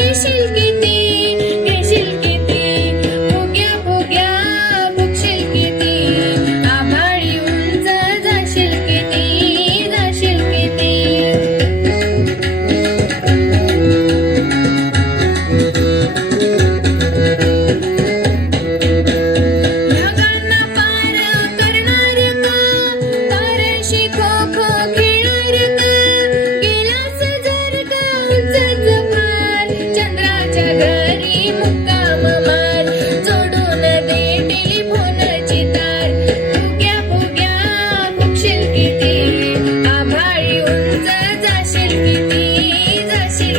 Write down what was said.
es el मुक्काम मान जोडून दे टेलिफोनची तार. फुग्या फुग्या फुगशील किती आभाळी उंच जाशील किती जाशील